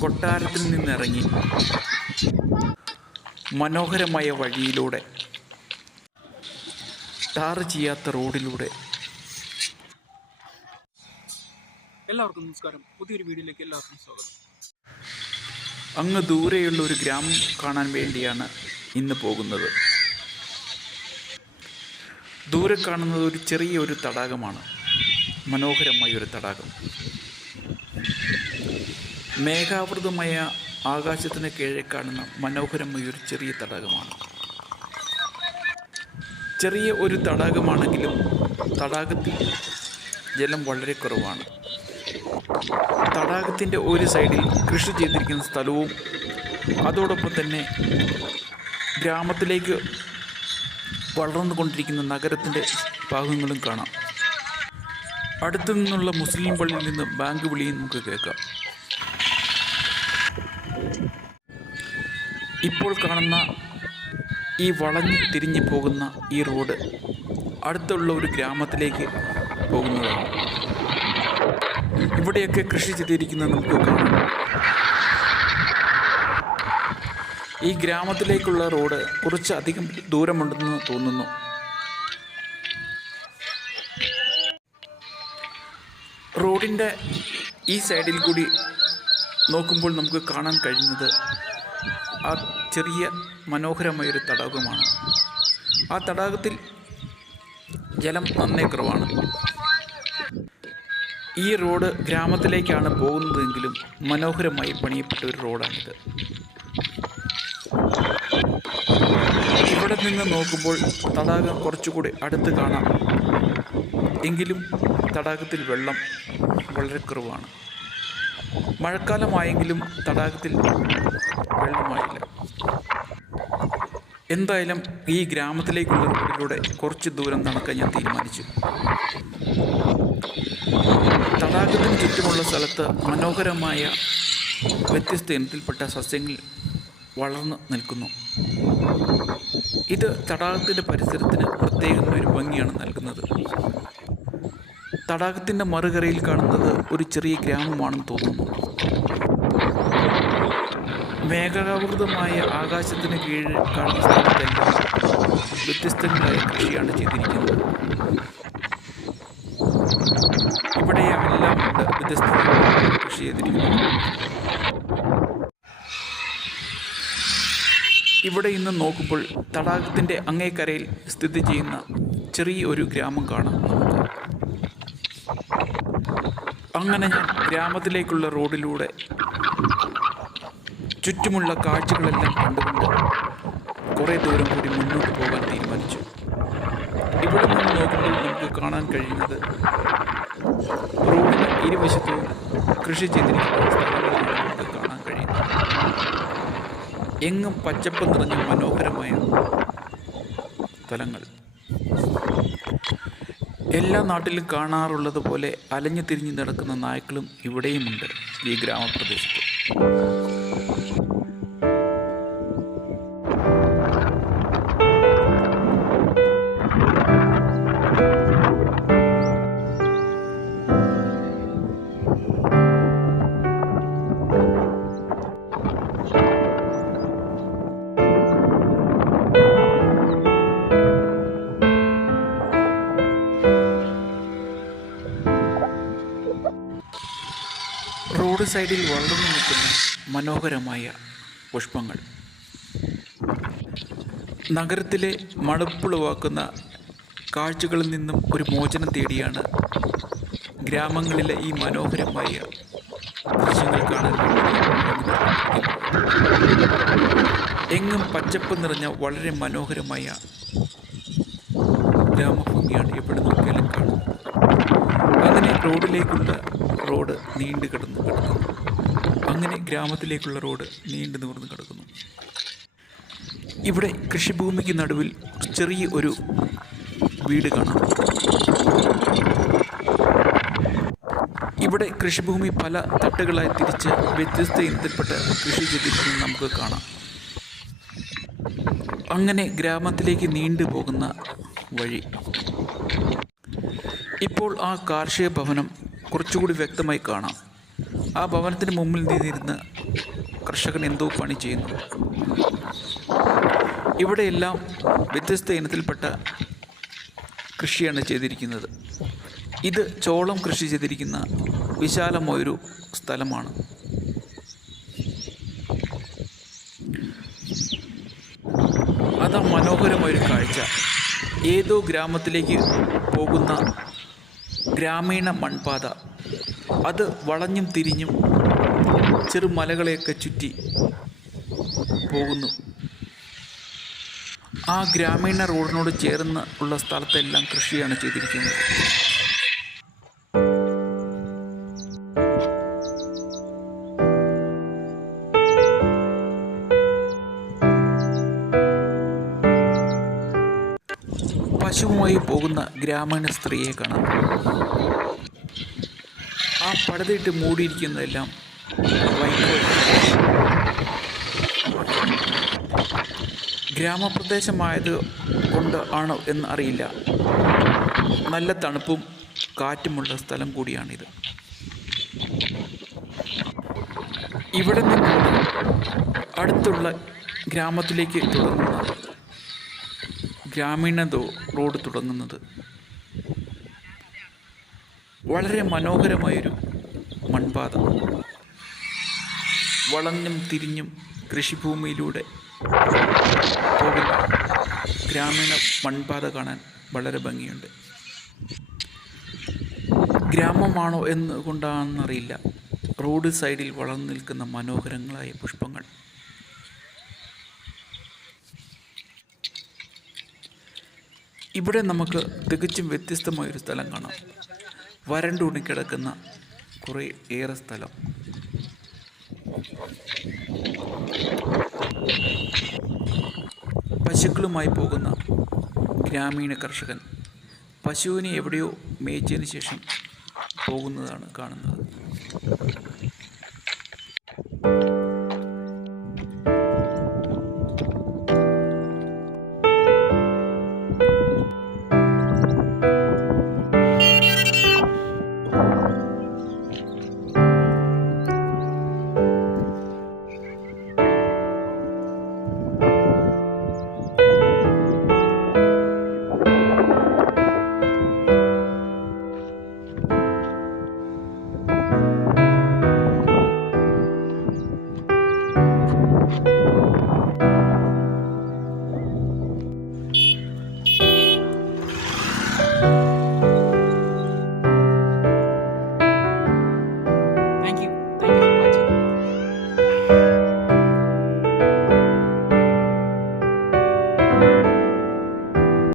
കൊട്ടാരത്തിൽ നിന്നിറങ്ങി മനോഹരമായ വഴിയിലൂടെ, ടാർ ചെയ്യാത്ത റോഡിലൂടെ. എല്ലാവർക്കും നമസ്കാരം. പുതിയൊരു വീഡിയോയിലേക്ക് എല്ലാവർക്കും സ്വാഗതം. അങ്ങ് ദൂരെയുള്ള ഒരു ഗ്രാമം കാണാൻ വേണ്ടിയാണ് ഇന്ന് പോകുന്നത്. ദൂരെ കാണുന്നത് ഒരു ചെറിയൊരു തടാകമാണ്. മനോഹരമായൊരു തടാകം. മേഘാവൃതമായ ആകാശത്തിന് കീഴെ കാണുന്ന മനോഹരമായൊരു ചെറിയ തടാകമാണ്. ചെറിയ ഒരു തടാകമാണെങ്കിലും തടാകത്തിൽ ജലം വളരെ കുറവാണ്. തടാകത്തിൻ്റെ ഒരു സൈഡിൽ കൃഷി ചെയ്തിരിക്കുന്ന സ്ഥലവും അതോടൊപ്പം തന്നെ ഗ്രാമത്തിലേക്ക് വളർന്നുകൊണ്ടിരിക്കുന്ന നഗരത്തിൻ്റെ ഭാഗങ്ങളും കാണാം. അടുത്തു നിന്നുള്ള മുസ്ലിം പള്ളിയിൽ നിന്ന് ബാങ്ക് വിളിയും നമുക്ക് കേൾക്കാം. ഇപ്പോൾ കാണുന്ന ഈ വളഞ്ഞു തിരിഞ്ഞു പോകുന്ന ഈ റോഡ് അടുത്തുള്ള ഒരു ഗ്രാമത്തിലേക്ക് പോകുന്നതാണ്. ഇവിടെയൊക്കെ കൃഷി ചെയ്തിരിക്കുന്നത് നമുക്ക് കാണാം. ഈ ഗ്രാമത്തിലേക്കുള്ള റോഡ് കുറച്ചധികം ദൂരമുണ്ടെന്ന് തോന്നുന്നു. റോഡിൻ്റെ ഈ സൈഡിൽ കൂടി നോക്കുമ്പോൾ നമുക്ക് കാണാൻ കഴിയുന്നത് ആ ചെറിയ മനോഹരമായൊരു തടാകമാണ്. ആ തടാകത്തിൽ ജലം നന്നേ കുറവാണ്. ഈ റോഡ് ഗ്രാമത്തിലേക്കാണ് പോകുന്നതെങ്കിലും മനോഹരമായി പണിയപ്പെട്ട ഒരു റോഡാണിത്. ഇവിടെ നിന്ന് നോക്കുമ്പോൾ തടാകം കുറച്ചുകൂടി അടുത്ത് കാണാം. എങ്കിലും തടാകത്തിൽ വെള്ളം വളരെ കുറവാണ്. മഴക്കാലമായെങ്കിലും തടാകത്തിൽ വെള്ളമായില്ല. എന്തായാലും ഈ ഗ്രാമത്തിലേക്കുള്ള റോഡിലൂടെ കുറച്ച് ദൂരം നടക്കാൻ ഞാൻ തീരുമാനിച്ചു. തടാകത്തിന് ചുറ്റുമുള്ള സ്ഥലത്ത് മനോഹരമായ വ്യത്യസ്ത ഇനത്തിൽപ്പെട്ട സസ്യങ്ങൾ വളർന്നു നിൽക്കുന്നു. ഇത് തടാകത്തിൻ്റെ പരിസരത്തിന് പ്രത്യേകമായ ഒരു ഭംഗിയാണ് നൽകുന്നത്. തടാകത്തിൻ്റെ മറുകരയിൽ കാണുന്നത് ഒരു ചെറിയ ഗ്രാമമാണെന്ന് തോന്നുന്നു. മേഘാവൃതമായ ആകാശത്തിന് കീഴിൽ കാണുന്ന സ്ഥലത്തെല്ലാം വ്യത്യസ്തങ്ങളായ കൃഷിയാണ് ചെയ്തിരിക്കുന്നത്. ഇവിടെയെല്ലാം വ്യത്യസ്തമായ കൃഷി ചെയ്തിരിക്കുന്നു. ഇവിടെ ഇന്ന് നോക്കുമ്പോൾ തടാകത്തിൻ്റെ അങ്ങേക്കരയിൽ സ്ഥിതി ചെയ്യുന്ന ചെറിയ ഒരു ഗ്രാമം കാണാം നമുക്ക്. അങ്ങനെ ഞാൻ ഗ്രാമത്തിലേക്കുള്ള റോഡിലൂടെ ചുറ്റുമുള്ള കാഴ്ചകളെല്ലാം കണ്ടുകൊണ്ട് കുറേ ദൂരം കൂടി മുന്നോട്ട് പോകാൻ തീരുമാനിച്ചു. ഇവിടെ നിന്ന് നോക്കുമ്പോൾ നമുക്ക് കാണാൻ കഴിയുന്നത് റോഡിന് ഇരുവശത്തും കൃഷി ചെയ്തിരിക്കുന്ന സ്ഥലങ്ങളാണ് നമുക്ക് കാണാൻ കഴിയുന്നത്. എങ്ങും പച്ചപ്പ് നിറഞ്ഞ മനോഹരമായ സ്ഥലങ്ങൾ. എല്ലാ നാട്ടിലും കാണാറുള്ളത് പോലെ അലഞ്ഞു തിരിഞ്ഞ് നടക്കുന്ന നായ്ക്കളും ഇവിടെയുമുണ്ട് ഈ ഗ്രാമപ്രദേശത്ത്. റോഡ് സൈഡിൽ വളർന്നു നിൽക്കുന്ന മനോഹരമായ പുഷ്പങ്ങൾ നഗരത്തിലെ മടുപ്പുളവാക്കുന്ന കാഴ്ചകളിൽ നിന്നും ഒരു മോചനം തേടിയാണ് ഗ്രാമങ്ങളിലെ ഈ മനോഹരമായ ദൃശ്യങ്ങൾ കാണാൻ. എങ്ങും പച്ചപ്പ് നിറഞ്ഞ വളരെ മനോഹരമായ ഗ്രാമഭംഗിയാണ് ഇവിടെ നോക്കിയാലും കാണുന്നത്. അങ്ങനെ റോഡ് നീണ്ടു കിടക്കുന്നു. അങ്ങനെ ഗ്രാമത്തിലേക്കുള്ള റോഡ് നീണ്ടു നിവർന്ന് കിടക്കുന്നു. ഇവിടെ കൃഷിഭൂമിക്ക് നടുവിൽ ചെറിയ ഒരു വീട് കാണാം. ഇവിടെ കൃഷിഭൂമി പല തട്ടുകളായി തിരിച്ച് വ്യത്യസ്ത ഇനത്തിൽപ്പെട്ട കൃഷി ചെയ്തിരിക്കുന്നത് നമുക്ക് കാണാം. അങ്ങനെ ഗ്രാമത്തിലേക്ക് നീണ്ടു പോകുന്ന വഴി. ഇപ്പോൾ ആ കാർഷിക ഭവനം കുറച്ചുകൂടി വ്യക്തമായി കാണാം. ആ ഭവനത്തിന് മുമ്പിൽ നിന്നിരുന്ന് കർഷകൻ എന്തോ പണി ചെയ്യുന്നു. ഇവിടെയെല്ലാം വ്യത്യസ്ത ഇനത്തിൽപ്പെട്ട കൃഷിയാണ് ചെയ്തിരിക്കുന്നത്. ഇത് ചോളം കൃഷി ചെയ്തിരിക്കുന്ന വിശാലമായൊരു സ്ഥലമാണ്. അതാ മനോഹരമായൊരു കാഴ്ച. ഏതോ ഗ്രാമത്തിലേക്ക് പോകുന്ന ഗ്രാമീണ മൺപാത. അത് വളഞ്ഞും തിരിഞ്ഞും ചെറുമലകളെയൊക്കെ ചുറ്റി പോകുന്നു. ആ ഗ്രാമീണ റോഡിനോട് ചേർന്ന് ഉള്ള സ്ഥലത്തെല്ലാം കൃഷിയാണ് ചെയ്തിരിക്കുന്നത്. പശുവുമായി പോകുന്ന ഗ്രാമീണ സ്ത്രീയെ കാണാം. ആ പടുതയിട്ട് മൂടിയിരിക്കുന്നതെല്ലാം വൈക്കോൽ. ഗ്രാമപ്രദേശമായത് കൊണ്ട് ആണോ എന്ന് അറിയില്ല. നല്ല തണുപ്പും കാറ്റുമുള്ള സ്ഥലം കൂടിയാണിത്. ഇവിടെ നിന്നാണ് അടുത്തുള്ള ഗ്രാമത്തിലേക്ക് തുടങ്ങുന്ന ഗ്രാമീണ റോഡ് തുടങ്ങുന്നത്. വളരെ മനോഹരമായൊരു മൺപാത. വളഞ്ഞും തിരിഞ്ഞും കൃഷിഭൂമിയിലൂടെ പോകുന്ന ഗ്രാമീണ മൺപാത കാണാൻ വളരെ ഭംഗിയുണ്ട്. ഗ്രാമമാണോ എന്നുകൊണ്ടാണെന്നറിയില്ല, റോഡ് സൈഡിൽ വളർന്നു നിൽക്കുന്ന മനോഹരങ്ങളായ പുഷ്പങ്ങൾ. ഇവിടെ നമുക്ക് തികച്ചും വ്യത്യസ്തമായൊരു സ്ഥലം കാണാം. വരണ്ടുണങ്ങിക്കിടക്കുന്ന കുറേ ഏറെ സ്ഥലം. പശുക്കളുമായി പോകുന്ന ഗ്രാമീണ കർഷകൻ പശുവിനെ എവിടെയോ മേച്ചതിന് ശേഷം പോകുന്നതാണ് കാണുന്നത്.